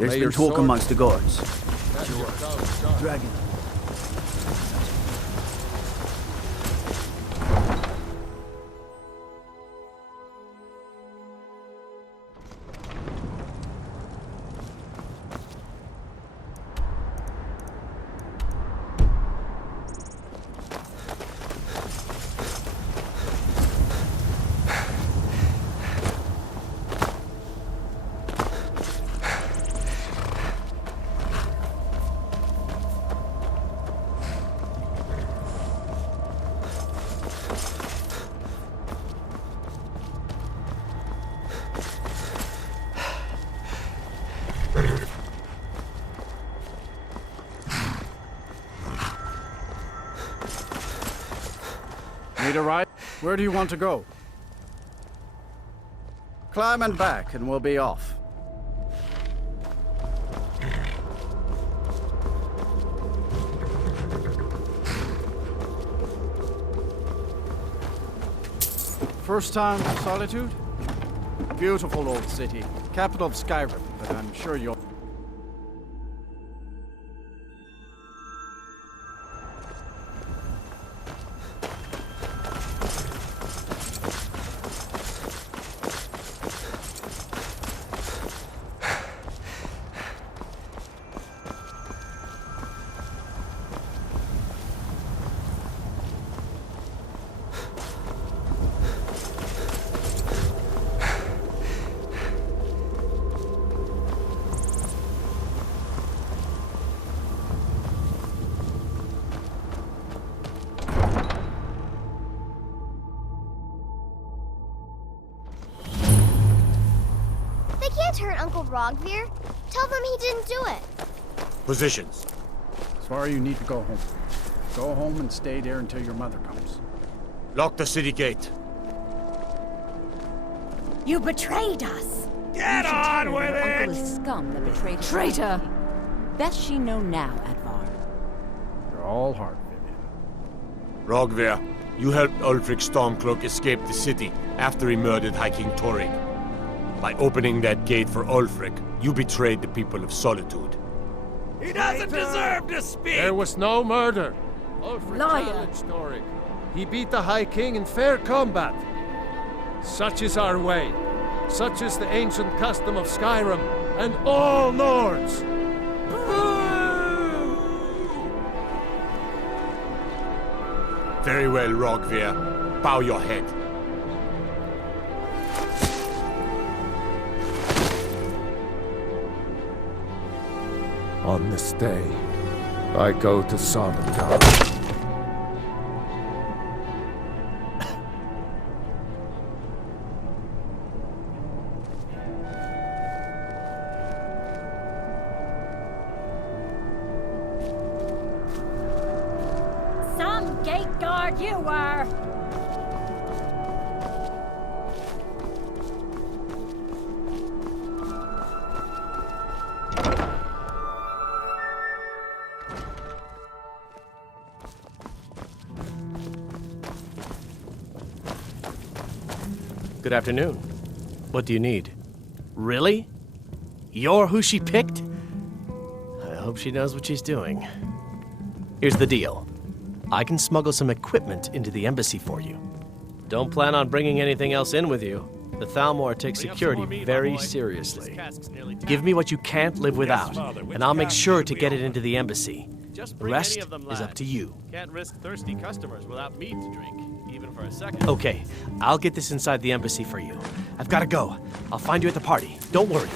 There's been talk amongst the guards. Dragon. Need a ride? Where do you want to go? Climb and back, and we'll be off. First time to Solitude? Beautiful old city. Capital of Skyrim, but I'm sure you'll... Hurt Uncle Rogvir. Tell them he didn't do it. Positions. Sorry, you need to go home. Go home and stay there until your mother comes. Lock the city gate. You betrayed us! Get on with it! Uncle is scum that betrayed us. Traitor! Best she know now, Advar. You're all heart, Vivian. Rogvir, you helped Ulfric Stormcloak escape the city after he murdered High King Torrig. By opening that gate for Ulfric, you betrayed the people of Solitude. He doesn't deserve to speak! There was no murder. Ulfric Liar. challenged Torrig. He beat the High King in fair combat. Such is our way. Such is the ancient custom of Skyrim and all Nords. Very well, Rogvir. Bow your head. On this day, I go to Solitude. Some gate guard you were! Good afternoon. What do you need? Really? You're who she picked? I hope she knows what she's doing. Here's the deal. I can smuggle some equipment into the embassy for you. Don't plan on bringing anything else in with you. The Thalmor takes security very seriously. Give me what you can't live without, and I'll make sure to get it into the embassy. The rest is up to you. Can't risk thirsty customers without meat to drink, even for a second. Okay, I'll get this inside the embassy for you. I've got to go. I'll find you at the party. Don't worry.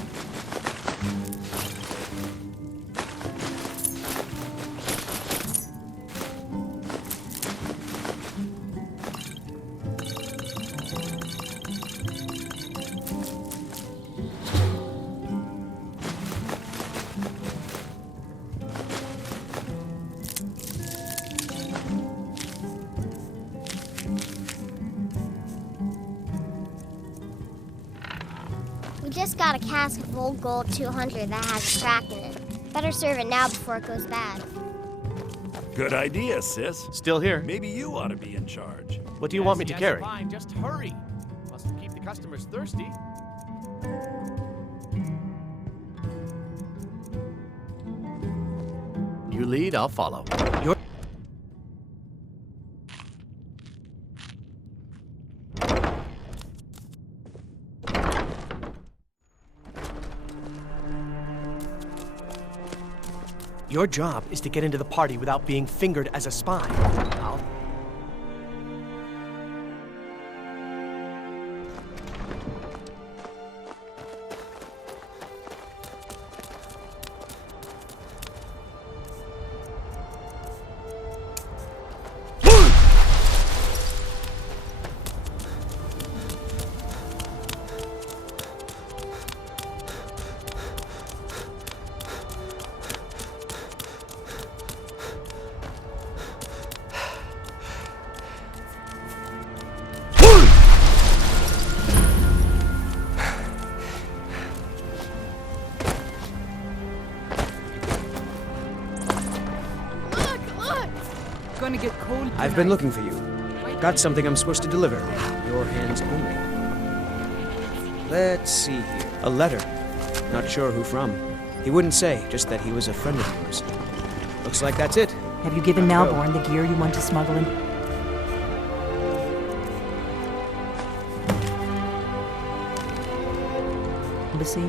We just got a cask of old gold 200 that has a crack in it. Better serve it now before it goes bad. Good idea, sis. Still here. Maybe you ought to be in charge. What do you want me to carry? Fine, just hurry. Must keep the customers thirsty. You lead, I'll follow. Your job is to get into the party without being fingered as a spy. I'll... Gonna get cold. I've been looking for you. Got something I'm supposed to deliver. Your hands only. Let's see here. A letter. Not sure who from. He wouldn't say, just that he was a friend of yours. Looks like that's it. Have you given Time to go. Malborn the gear you want to smuggle in? Embassy?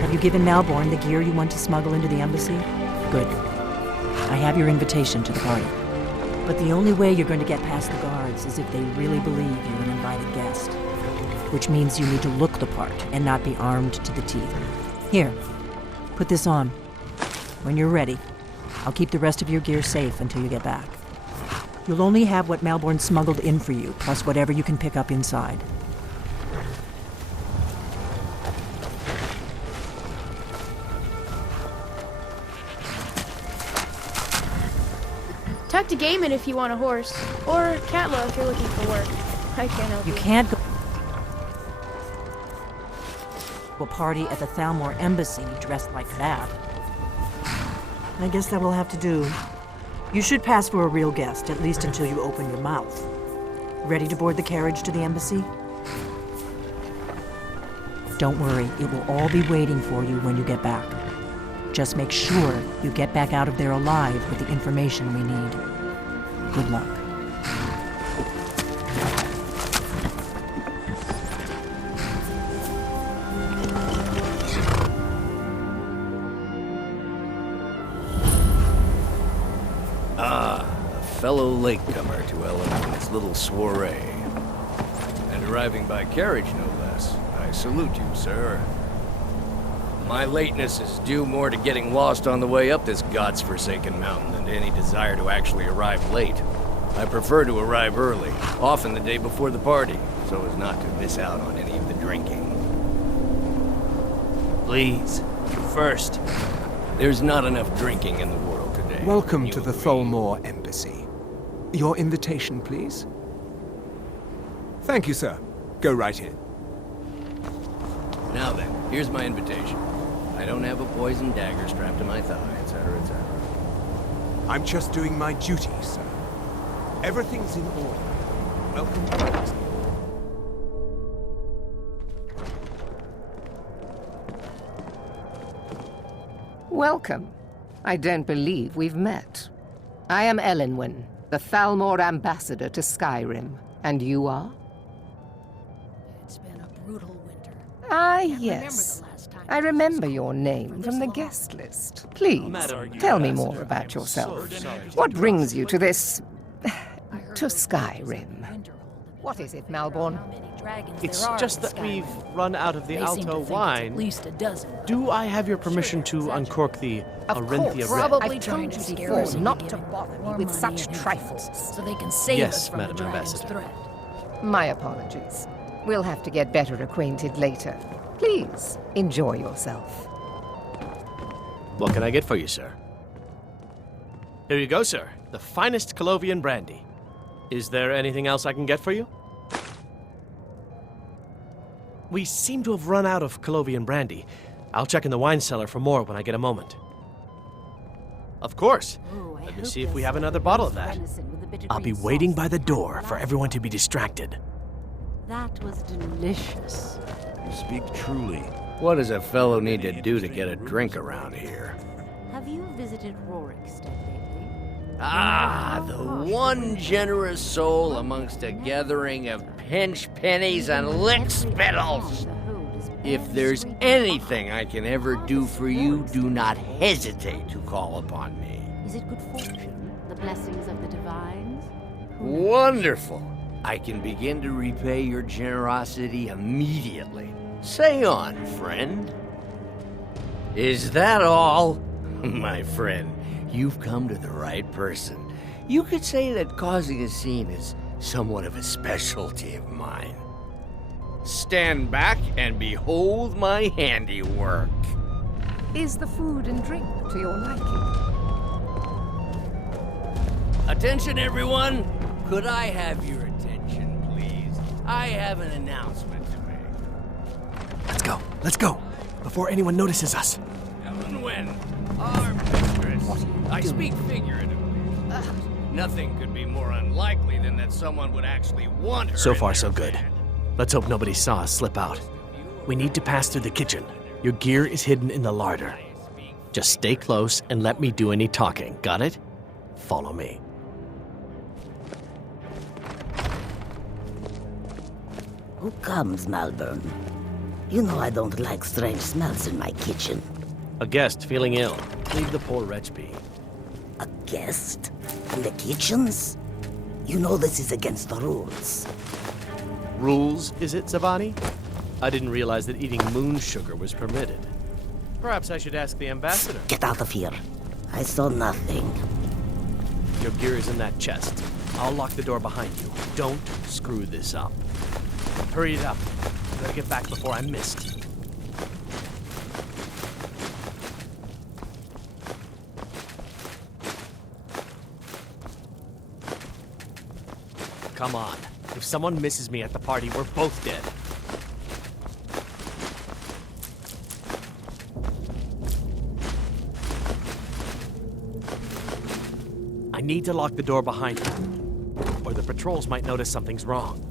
Have you given Malborn the gear you want to smuggle into the embassy? Good. I have your invitation to the party. But the only way you're going to get past the guards is if they really believe you're an invited guest. Which means you need to look the part and not be armed to the teeth. Here, put this on. When you're ready, I'll keep the rest of your gear safe until you get back. You'll only have what Malborn smuggled in for you, plus whatever you can pick up inside. Talk to Gaiman if you want a horse, or Catla if you're looking for work. I can't help You you. can't go to a party at the Thalmor Embassy dressed like that. I guess that will have to do. You should pass for a real guest, at least until you open your mouth. Ready to board the carriage to the embassy? Don't worry, it will all be waiting for you when you get back. Just make sure you get back out of there alive with the information we need. Good luck. Fellow latecomer to Elena's little soiree. And arriving by carriage, no less. I salute you, sir. My lateness is due more to getting lost on the way up this god's-forsaken mountain than to any desire to actually arrive late. I prefer to arrive early, often the day before the party, so as not to miss out on any of the drinking. Please, first. There's not enough drinking in the world today. Welcome You to the agree? Thalmor Embassy. Your invitation, please. Thank you, sir. Go right in. Now then, here's my invitation. I don't have a poison dagger strapped to my thigh, etc., etc. I'm just doing my duty, sir. Everything's in order. Welcome to the embassy. Welcome. I don't believe we've met. I am Elenwen, the Thalmor ambassador to Skyrim. And you are? It's been a brutal winter. Ah, Can't yes. remember the last time I remember your name from the guest list. Please, tell me more about yourself. What brings you to this... to Skyrim? What is it, Malborn? It's just that we've run out of the They seem to Alto think it's wine. at least a dozen. Do I have your permission to uncork the Of Arinthia course. Red? Probably I've trying told to you scare before us into not to giving bother more me with money such and trifles. influence, so they can save Yes, us from Madam the dragon's Ambassador. threat. My apologies. We'll have to get better acquainted later. Please, enjoy yourself. What can I get for you, sir? Here you go, sir. The finest Colovian brandy. Is there anything else I can get for you? We seem to have run out of Colovian brandy. I'll check in the wine cellar for more when I get a moment. Of course. Let me see if we have another bottle of that. I'll be waiting by the door for everyone to be distracted. That was delicious. You speak truly. What does a fellow need to do to get a drink around here? Have you visited visited Rorikstead lately? Ah, the one generous soul amongst a gathering of pinch pennies and lick spittles. If there's anything I can ever do for you, do not hesitate to call upon me. Is it good fortune? The blessings of the divines? Wonderful. I can begin to repay your generosity immediately. Say on, friend. Is that all? My friend, you've come to the right person. You could say that causing a scene is somewhat of a specialty of mine. Stand back and behold my handiwork. Is the food and drink to your liking? Attention, everyone! Could I have your attention, please? I have an announcement to make. Let's go, before anyone notices us. When our mistress, I speak figuratively. Nothing could be more unlikely than that someone would actually want her. So in far, their so good. bed. Let's hope nobody saw us slip out. We need to pass through the kitchen. Your gear is hidden in the larder. Just stay close and let me do any talking. Got it? Follow me. Who comes, Malvern? You know I don't like strange smells in my kitchen. A guest feeling ill. Leave the poor wretch be. A guest? In the kitchens? You know this is against the rules. Rules, is it, Zavani? I didn't realize that eating moon sugar was permitted. Perhaps I should ask the ambassador. Get out of here. I saw nothing. Your gear is in that chest. I'll lock the door behind you. Don't screw this up. Hurry it up. I gotta get back before I'm missed. Come on. If someone misses me at the party, we're both dead. I need to lock the door behind you, or the patrols might notice something's wrong.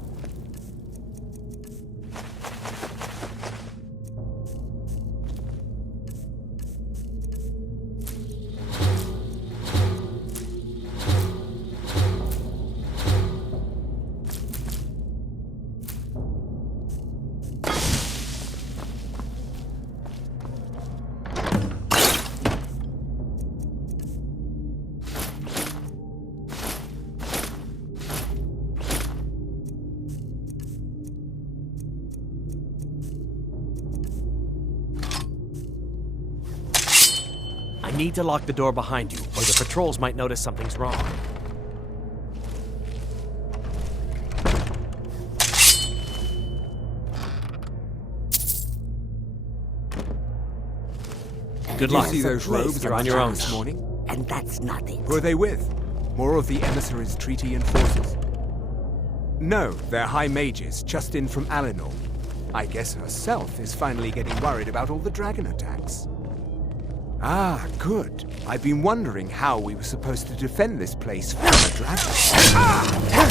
I need to lock the door behind you, or the patrols might notice something's wrong. Good luck. You see those robes You're on your own this now. morning? And that's not it. Who are they with? More of the emissaries' treaty enforcers? No, they're high mages, just in from Alinor. I guess herself is finally getting worried about all the dragon attacks. Ah, good. I've been wondering how we were supposed to defend this place from the dragon.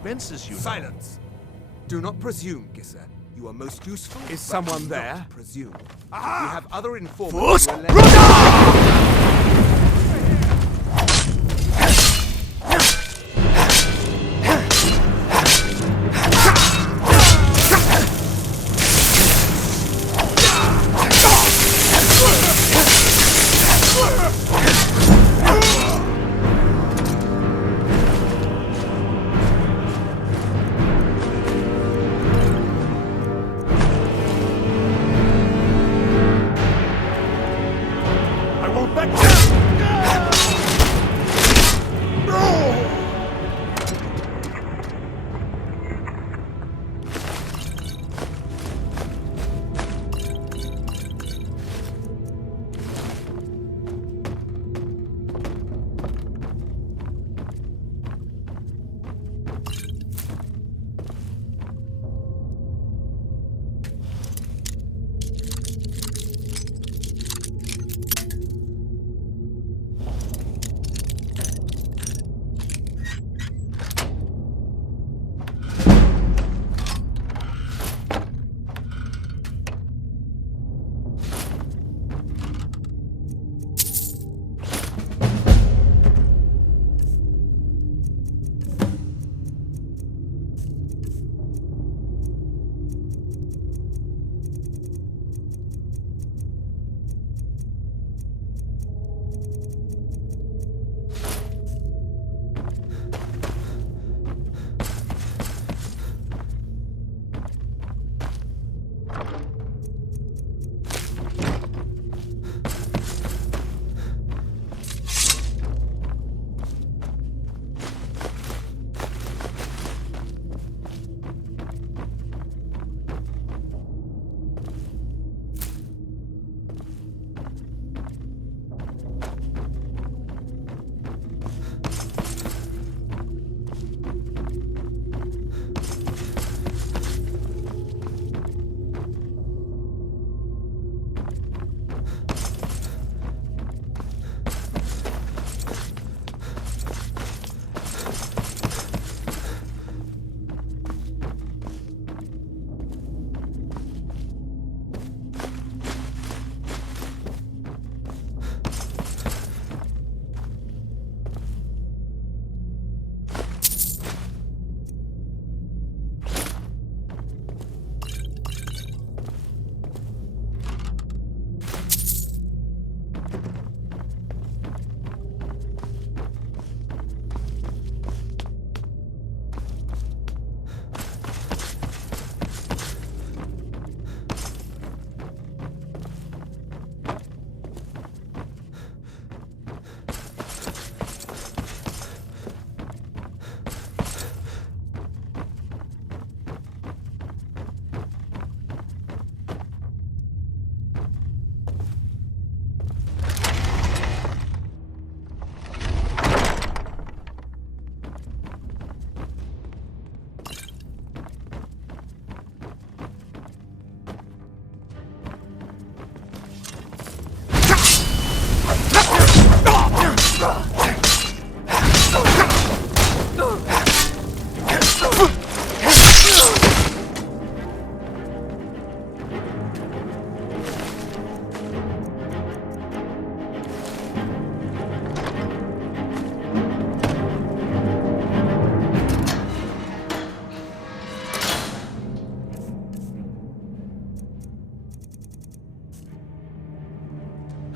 expenses, you know. Silence! Do not presume, Gisser. You are most useful. Is someone there? Presume. We have other informants. who are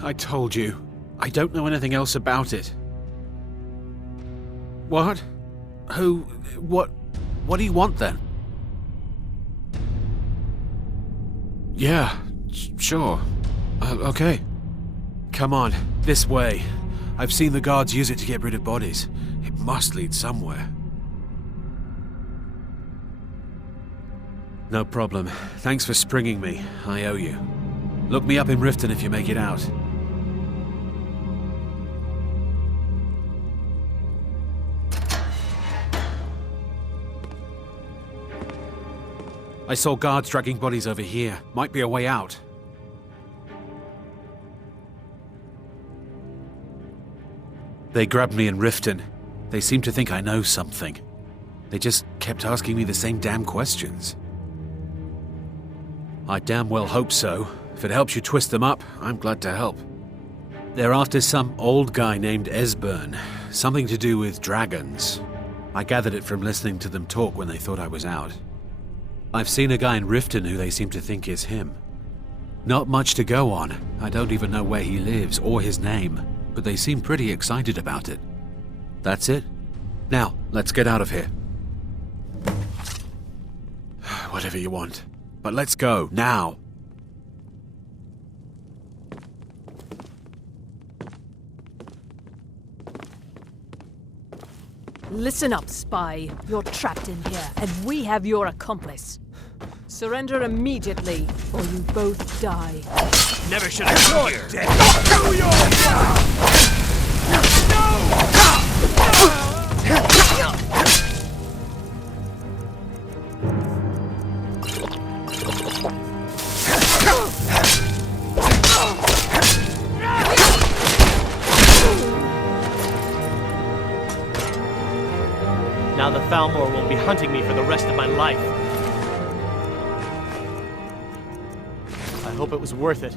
I told you. I don't know anything else about it. What? Who? What do you want then? Yeah, sure. Okay. Come on, this way. I've seen the guards use it to get rid of bodies. It must lead somewhere. No problem. Thanks for springing me. I owe you. Look me up in Riften if you make it out. I saw guards dragging bodies over here. Might be a way out. They grabbed me in Riften. They seem to think I know something. They just kept asking me the same damn questions. I damn well hope so. If it helps you twist them up, I'm glad to help. They're after some old guy named Esbern. Something to do with dragons. I gathered it from listening to them talk when they thought I was out. I've seen a guy in Riften who they seem to think is him. Not much to go on. I don't even know where he lives or his name, but they seem pretty excited about it. That's it. Now, let's get out of here. Whatever you want. But let's go, now. Listen up, spy. You're trapped in here, and we have your accomplice. Surrender immediately, or you both die. Never should have come here. Now the Thalmor will be hunting me for the rest of my life. I hope it was worth it.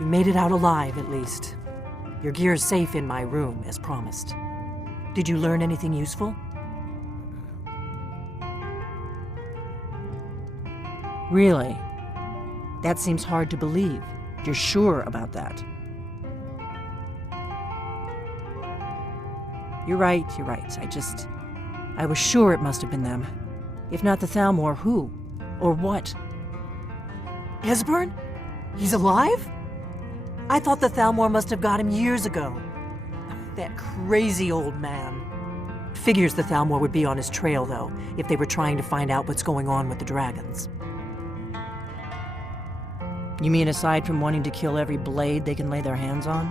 You made it out alive, at least. Your gear's safe in my room, as promised. Did you learn anything useful? Really? That seems hard to believe. You're sure about that? You're right. I was sure it must have been them. If not the Thalmor, who? Or what? Esbern? He's alive? I thought the Thalmor must have got him years ago. That crazy old man. Figures the Thalmor would be on his trail, though, if they were trying to find out what's going on with the dragons. You mean aside from wanting to kill every blade they can lay their hands on?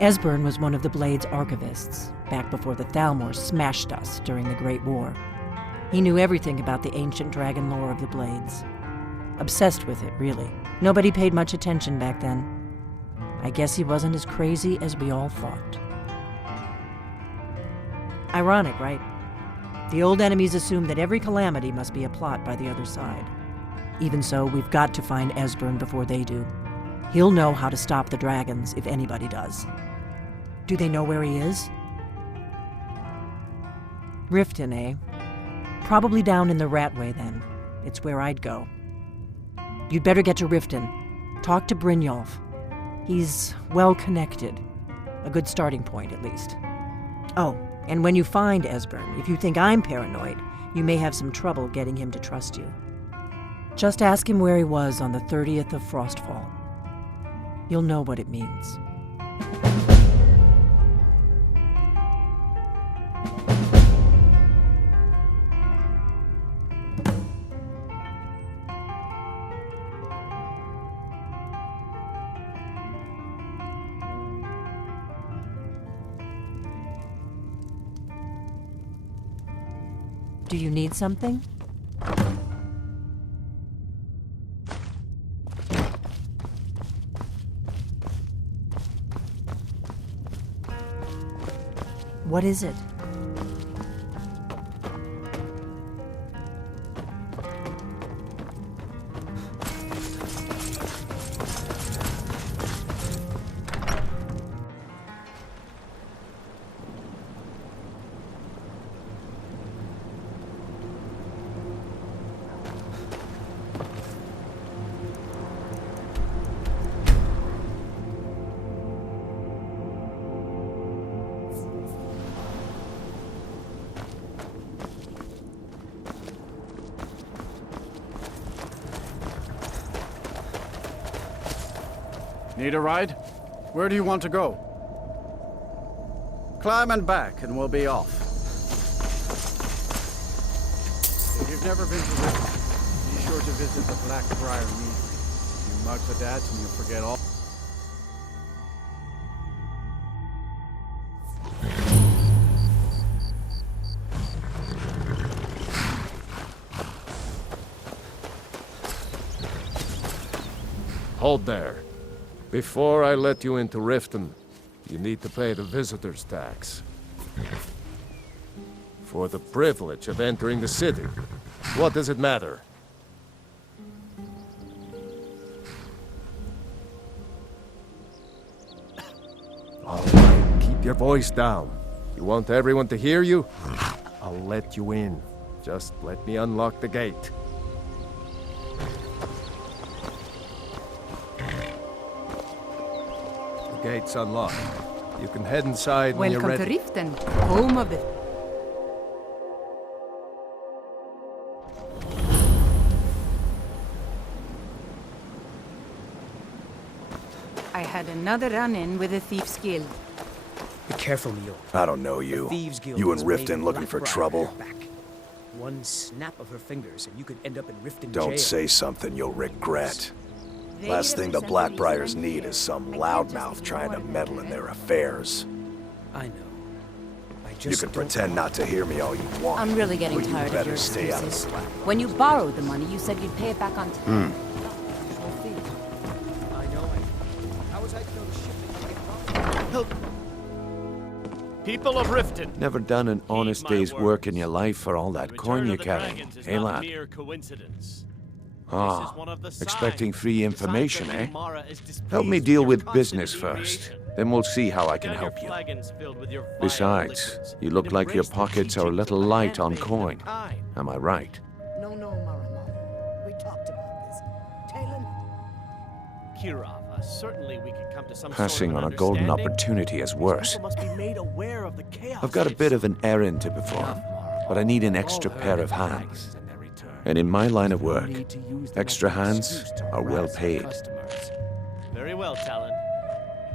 Esbern was one of the Blade's archivists, back before the Thalmor smashed us during the Great War. He knew everything about the ancient dragon lore of the Blades. Obsessed with it, really. Nobody paid much attention back then. I guess he wasn't as crazy as we all thought. Ironic, right? The old enemies assume that every calamity must be a plot by the other side. Even so, we've got to find Esbern before they do. He'll know how to stop the dragons, if anybody does. Do they know where he is? Riften, eh? Probably down in the Ratway, then. It's where I'd go. You'd better get to Riften. Talk to Brynjolf. He's well-connected. A good starting point, at least. Oh, and when you find Esbern, if you think I'm paranoid, you may have some trouble getting him to trust you. Just ask him where he was on the 30th of Frostfall. You'll know what it means. Do you need something? What is it? Need a ride? Where do you want to go? Climb and back, and we'll be off. If you've never been to Riften, be sure to visit the Blackbriar Meadery. You mug the dads and you'll forget all. Hold there. Before I let you into Riften, you need to pay the visitor's tax. For the privilege of entering the city. What does it matter? All right, keep your voice down. You want everyone to hear you? I'll let you in. Just let me unlock the gate. The gate's unlocked. You can head inside when you're Welcome ready. to Riften, home of the... I had another run-in with a Thief's Guild. Be careful, Mio. I don't know you. Thieves Guild You in is Riften waving looking for Blackbriar trouble? back. One snap of her fingers, and you could end up in Riften Don't jail. say something you'll regret. Last thing the Blackbriars need is some loudmouth trying to meddle in their affairs. I know. You can pretend not to hear me all you want. I'm really getting but you tired of better your stay out of excuses. slack. When you borrowed the money, you said you'd pay it back on time. I know. How was I to know the ship that you get People of Riften. Never done an honest day's work in your life for all that coin you're carrying, eh, lad? Mere coincidence. Ah, expecting free information, eh? Help me deal with business first. Then we'll see how I can help you. Besides, you look like your pockets are a little light on coin. Am I right? No, Maramon. We talked about this. Talon? Kirava, certainly we can come to some Passing sort on of a golden understanding. opportunity is worse. People must be made aware of the chaos. I've got a bit of an errand to perform, but I need an extra pair of hands. And in my line of work, extra hands are well paid. Very well, Talon.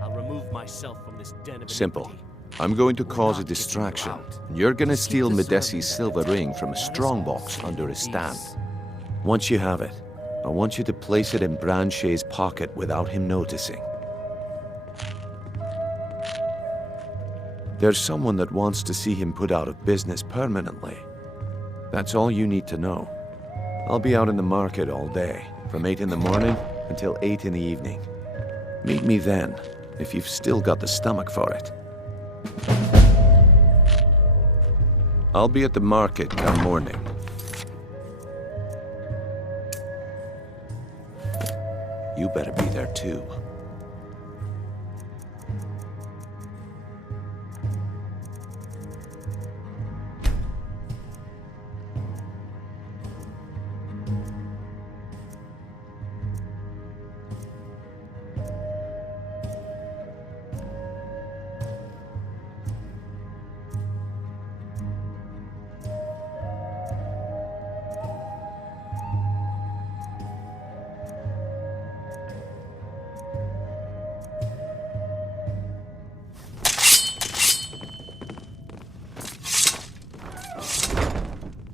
I'll remove myself from this den of Simple. iniquity. I'm going to cause a distraction. You're gonna steal Medesi's silver ring from a strongbox under a stand. Once you have it, I want you to place it in Branche's pocket without him noticing. There's someone that wants to see him put out of business permanently. That's all you need to know. I'll be out in the market all day, from 8 in the morning until 8 in the evening. Meet me then, if you've still got the stomach for it. I'll be at the market come morning. You better be there too.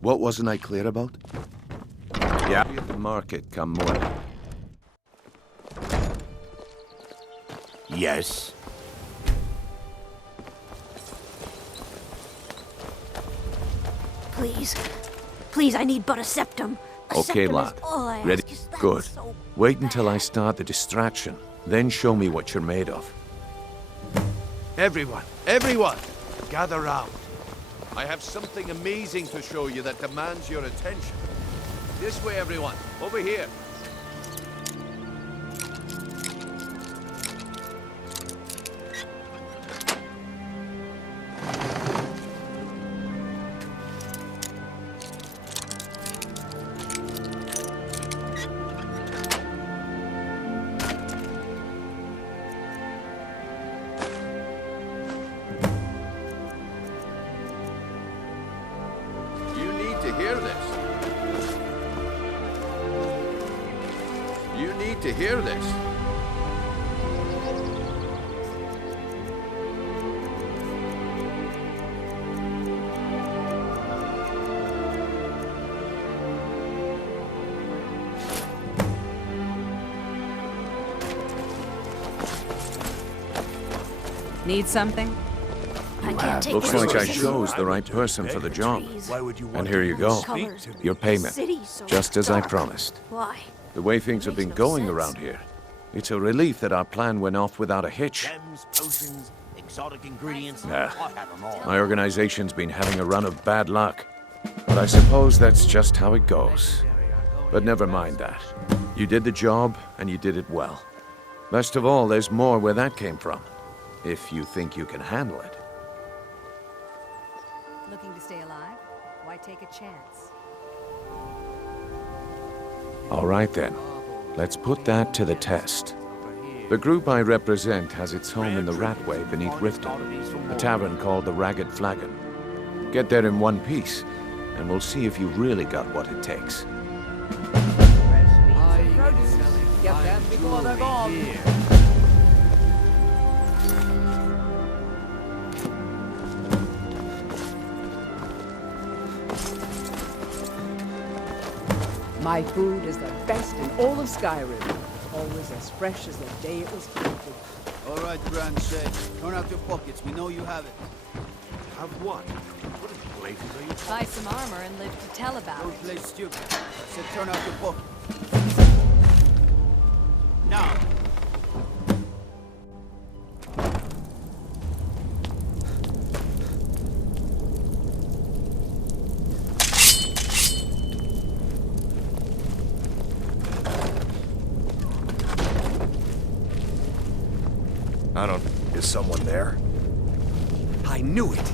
What wasn't I clear about? Yeah. Be at the market come morning. Yes. Please, Please, I need but a septum. A Okay, septum lad. is all I ask. Ready? Is that Good. so Wait until I start the distraction. Then show me what you're made of. Everyone, gather round. I have something amazing to show you that demands your attention. This way, everyone. Over here. To hear this. Need something? Looks like I chose the right person for the job. And here you go. Your payment. Just as I promised. Why? The way things have been going around here, it's a relief that our plan went off without a hitch. Gems, potions, exotic ingredients. Nah. I have them all. My organization's been having a run of bad luck. But I suppose that's just how it goes. But never mind that. You did the job, and you did it well. Best of all, there's more where that came from. If you think you can handle it. Looking to stay alive? Why take a chance? All right then. Let's put that to the test. The group I represent has its home in the Ratway beneath Riften, a tavern called the Ragged Flagon. Get there in one piece, and we'll see if you really got what it takes. Get them before they're gone. My food is the best in all of Skyrim. Always as fresh as the day it was planted. All right, Grand Shay. Turn out your pockets. We know you have it. Have what? What in blazes are you? Buy some armor and live to tell about Don't it. play stupid. I said turn out your pockets. Now. Is someone there? I knew it.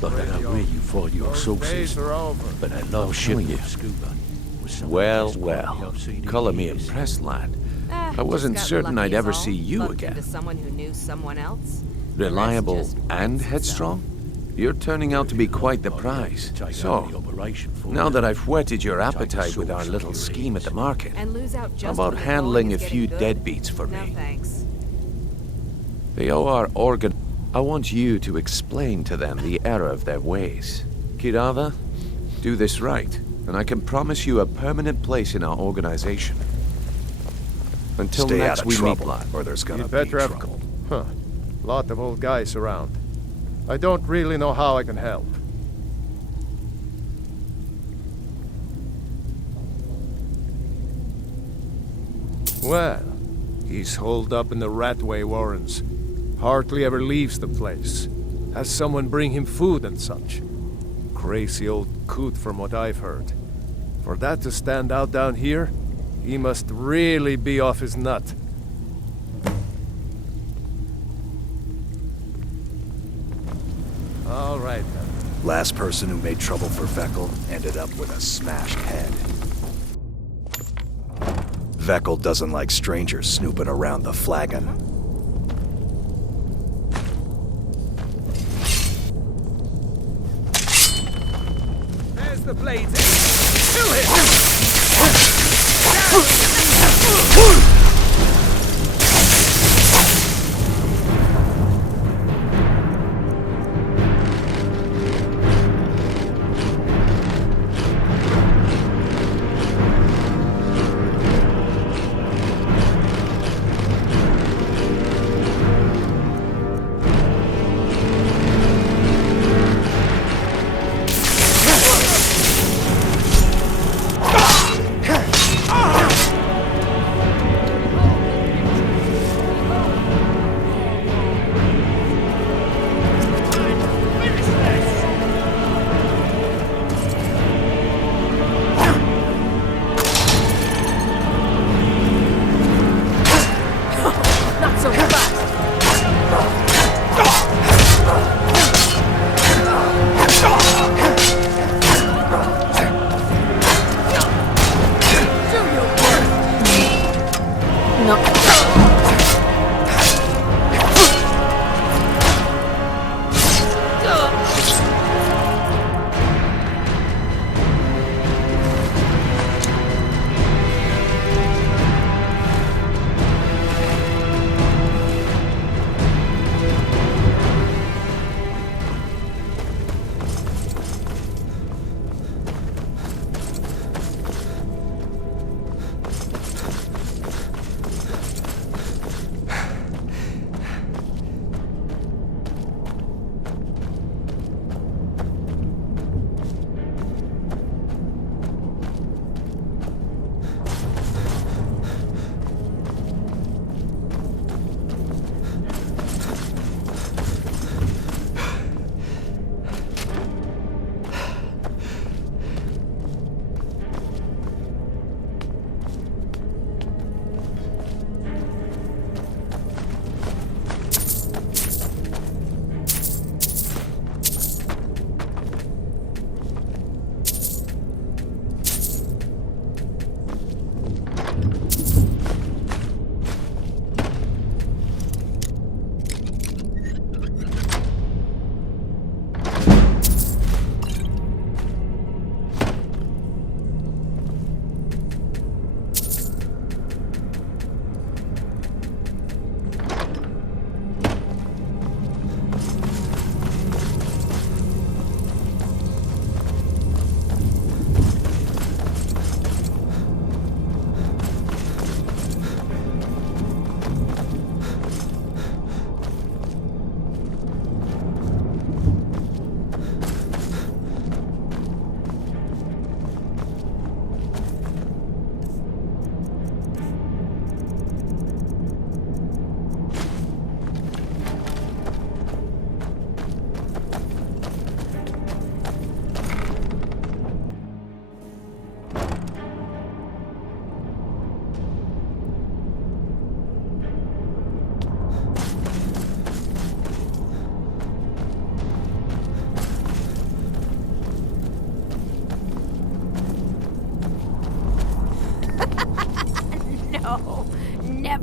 Not that I wear you for your sources, but I love shipping you. scuba. Well, well. Color me impressed, lad. I wasn't certain I'd ever see you again. Someone who knew someone else. Reliable and headstrong? You're turning out to be quite the prize. So, now that I've whetted your appetite with our little scheme at the market, how about handling a few deadbeats for me? Thanks. They owe our organ. I want you to explain to them the error of their ways. Kirava, do this right, and I can promise you a permanent place in our organization. Until Stay next out of we trouble, meet, lad. or there's gonna be trouble. Huh. Lot of old guys around. I don't really know how I can help. Well, he's holed up in the Ratway Warrens. Hardly ever leaves the place. Has someone bring him food and such. Crazy old coot from what I've heard. For that to stand out down here, he must really be off his nut. All right, then. Last person who made trouble for Veckel ended up with a smashed head. Veckel doesn't like strangers snooping around the flagon. There's the blades. Kill him!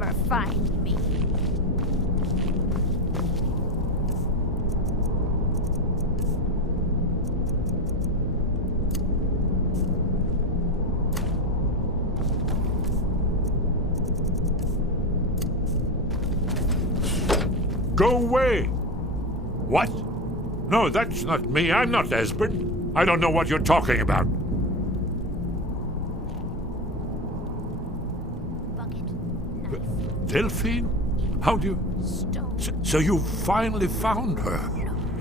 never find me. Go away! What? No, that's not me. I'm not Esbern. I don't know what you're talking about. Delphine? How do you... So you finally found her.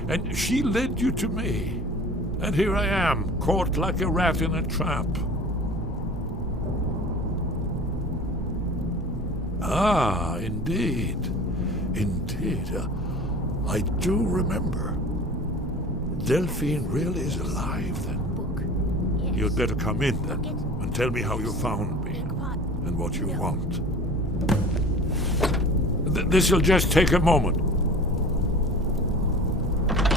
And she led you to me. And here I am, caught like a rat in a trap. Ah, indeed. Indeed. I do remember. Delphine really is alive, then? Yes. You'd better come in, then, and tell me how you found me, and what you want. This'll just take a moment.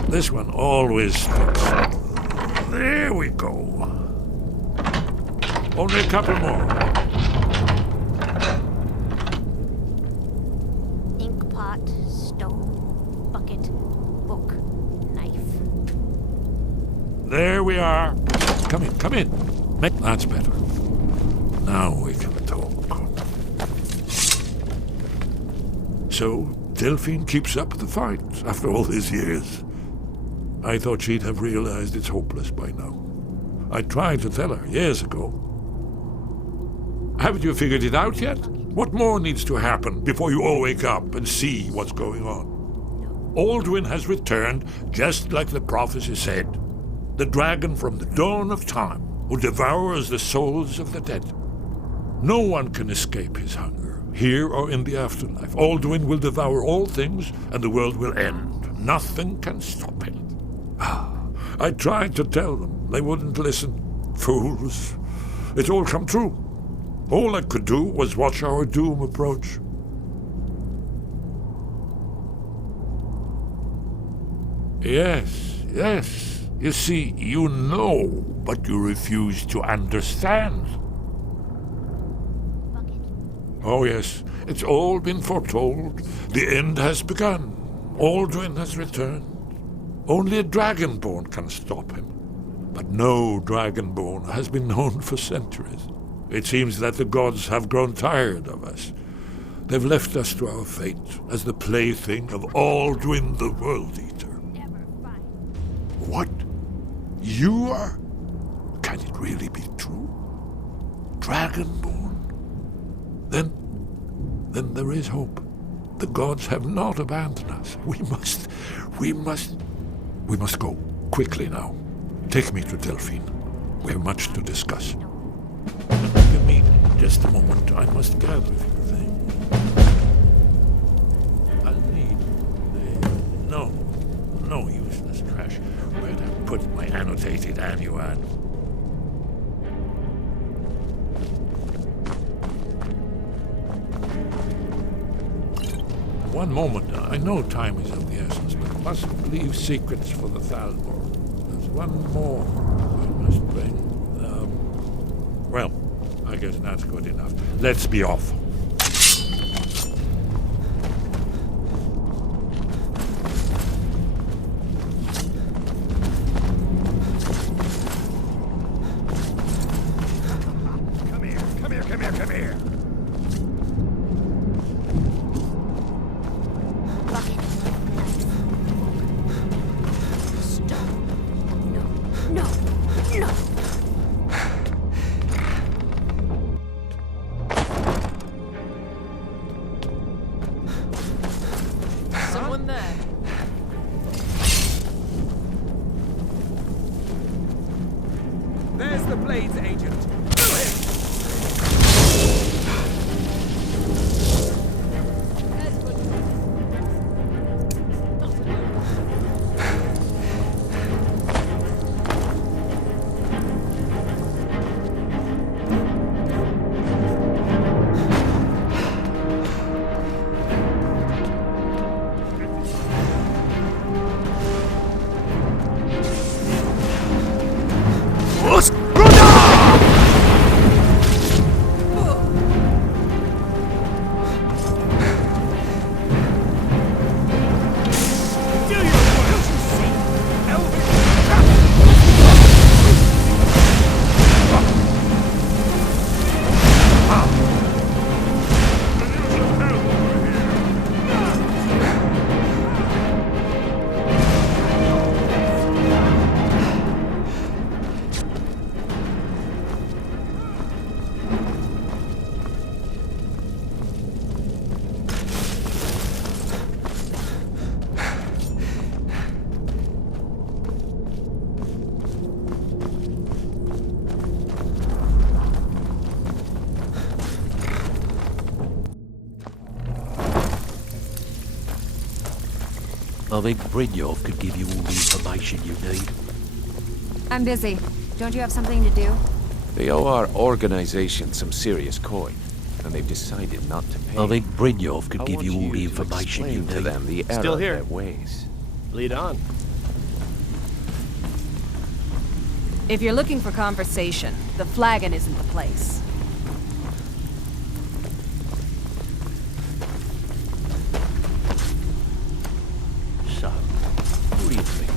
This one always sticks. There we go. Only a couple more. Inkpot, stone, bucket, book, knife. There we are. Come in, come in. That's better. Now we can talk. So, Delphine keeps up the fight after all these years. I thought she'd have realized it's hopeless by now. I tried to tell her years ago. Haven't you figured it out yet? What more needs to happen before you all wake up and see what's going on? Alduin has returned just like the prophecy said. The dragon from the dawn of time who devours the souls of the dead. No one can escape his hunger, here or in the afterlife. Alduin will devour all things and the world will end. Nothing can stop it. I tried to tell them. They wouldn't listen. Fools. It's all come true. All I could do was watch our doom approach. Yes, yes. You see, you know, but you refuse to understand. Oh yes, it's all been foretold. The end has begun. Alduin has returned. Only a dragonborn can stop him. But no dragonborn has been known for centuries. It seems that the gods have grown tired of us. They've left us to our fate as the plaything of Alduin the World Eater. What? You are? Can it really be true? Dragonborn? Then there is hope. The gods have not abandoned us. We must go. Quickly now. Take me to Delphine. We have much to discuss. Give me just a moment. I must gather a few things. I'll need no useless trash. Where'd I put my annotated annuad? One moment. I know time is of the essence, but must leave secrets for the Thalmor. There's one more I must bring. Well, I guess that's good enough. Let's be off. Come here. No. Someone there. There's the Blades agent. Let's go down! I think Brynjolf could give you all the information you need. I'm busy. Don't you have something to do? They owe our organization some serious coin, and they've decided not to pay. I think Brynjolf could I give want you all the to information you explain to need. them the error Still of here. their ways. Lead on. If you're looking for conversation, the flagon isn't the place. So, what do you think?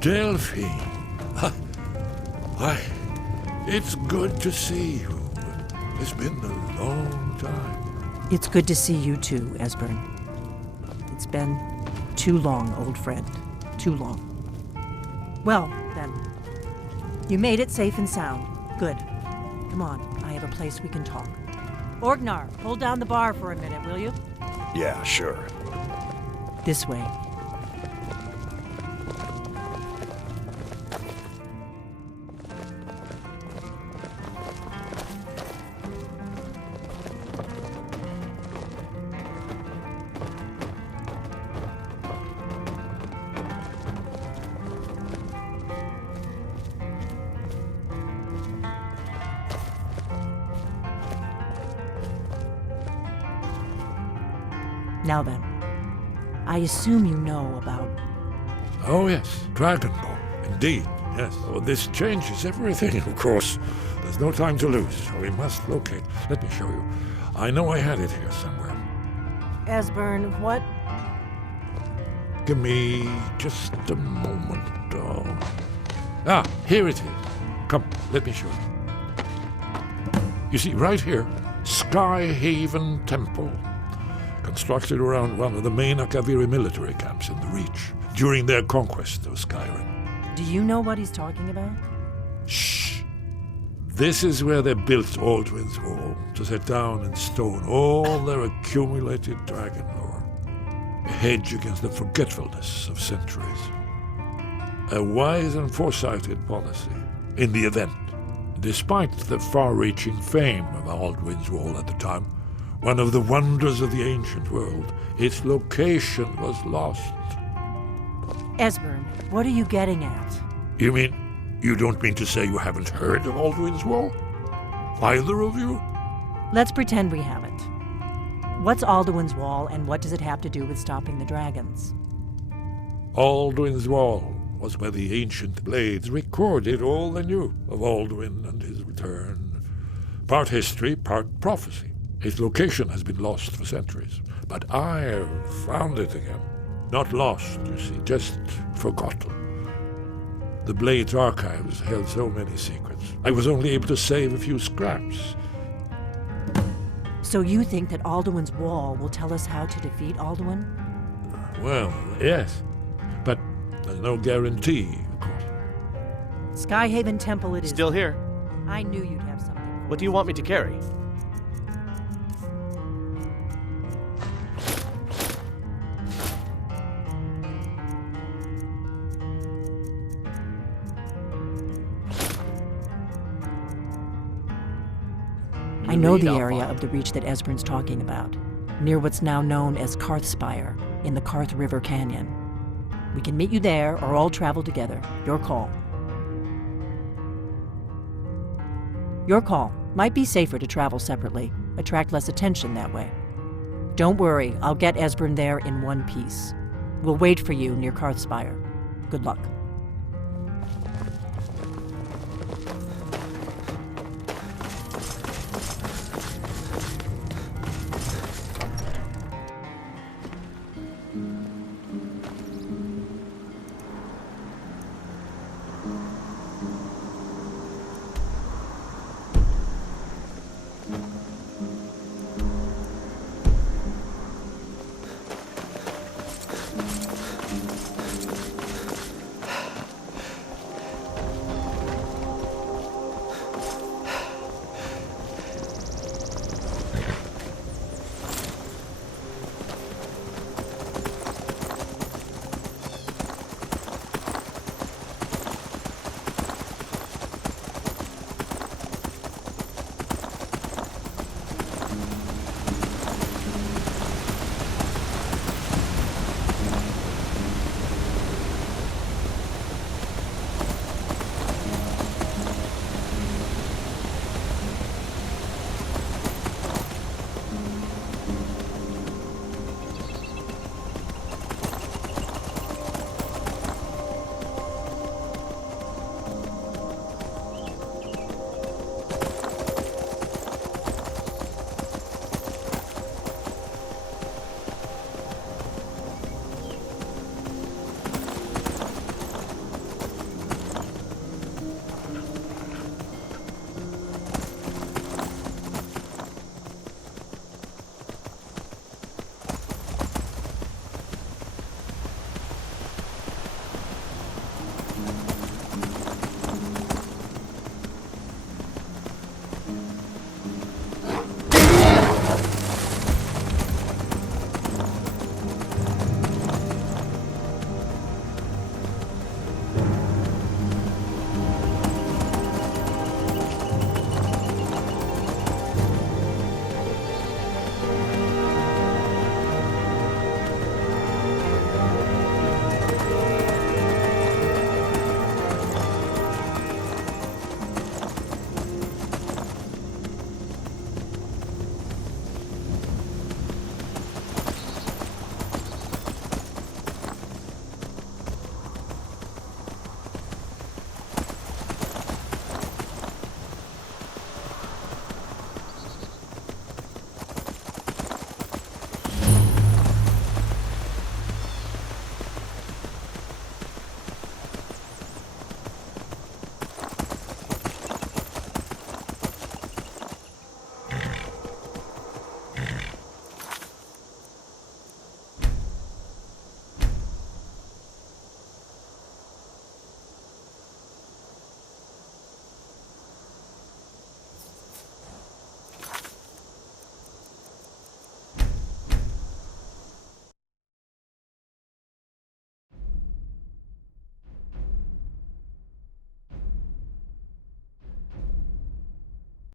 Delphi. Why, it's good to see you. It's been a long time. It's good to see you too, Esbern. It's been too long, old friend. Too long. Well, then. You made it safe and sound. Good. Come on, I have a place we can talk. Orgnar, hold down the bar for a minute, will you? Yeah, sure. This way. Now then, I assume you know about... Oh yes, Dragonborn. Indeed, yes. Oh, this changes everything, of course. There's no time to lose, so we must locate. Let me show you. I know I had it here somewhere. Esbern, what? Give me just a moment. Here it is. Come, let me show you. You see, right here, Skyhaven Temple. Constructed around one of the main Akaviri military camps in the Reach during their conquest of Skyrim. Do you know what he's talking about? Shh! This is where they built Aldwin's Wall, to set down in stone all their accumulated dragon lore. A hedge against the forgetfulness of centuries. A wise and foresighted policy in the event. Despite the far-reaching fame of Aldwin's Wall at the time, one of the wonders of the ancient world, its location was lost. Esbern, what are you getting at? You mean, you don't mean to say you haven't heard of Aldwin's Wall? Either of you? Let's pretend we haven't. What's Alduin's Wall, and what does it have to do with stopping the dragons? Alduin's Wall was where the ancient blades recorded all they knew of Alduin and his return. Part history, part prophecy. Its location has been lost for centuries, but I found it again. Not lost, you see, just forgotten. The Blade's archives held so many secrets. I was only able to save a few scraps. So you think that Alduin's wall will tell us how to defeat Alduin? Well, yes, but there's no guarantee, of course. Skyhaven Temple it is. Still here. I knew you'd have something. What do you want me to carry? I know the area of the Reach that Esbern's talking about, near what's now known as Karthspire, in the Karth River Canyon. We can meet you there, or all travel together. Your call. Your call. Might be safer to travel separately. Attract less attention that way. Don't worry, I'll get Esbern there in one piece. We'll wait for you near Karthspire. Good luck.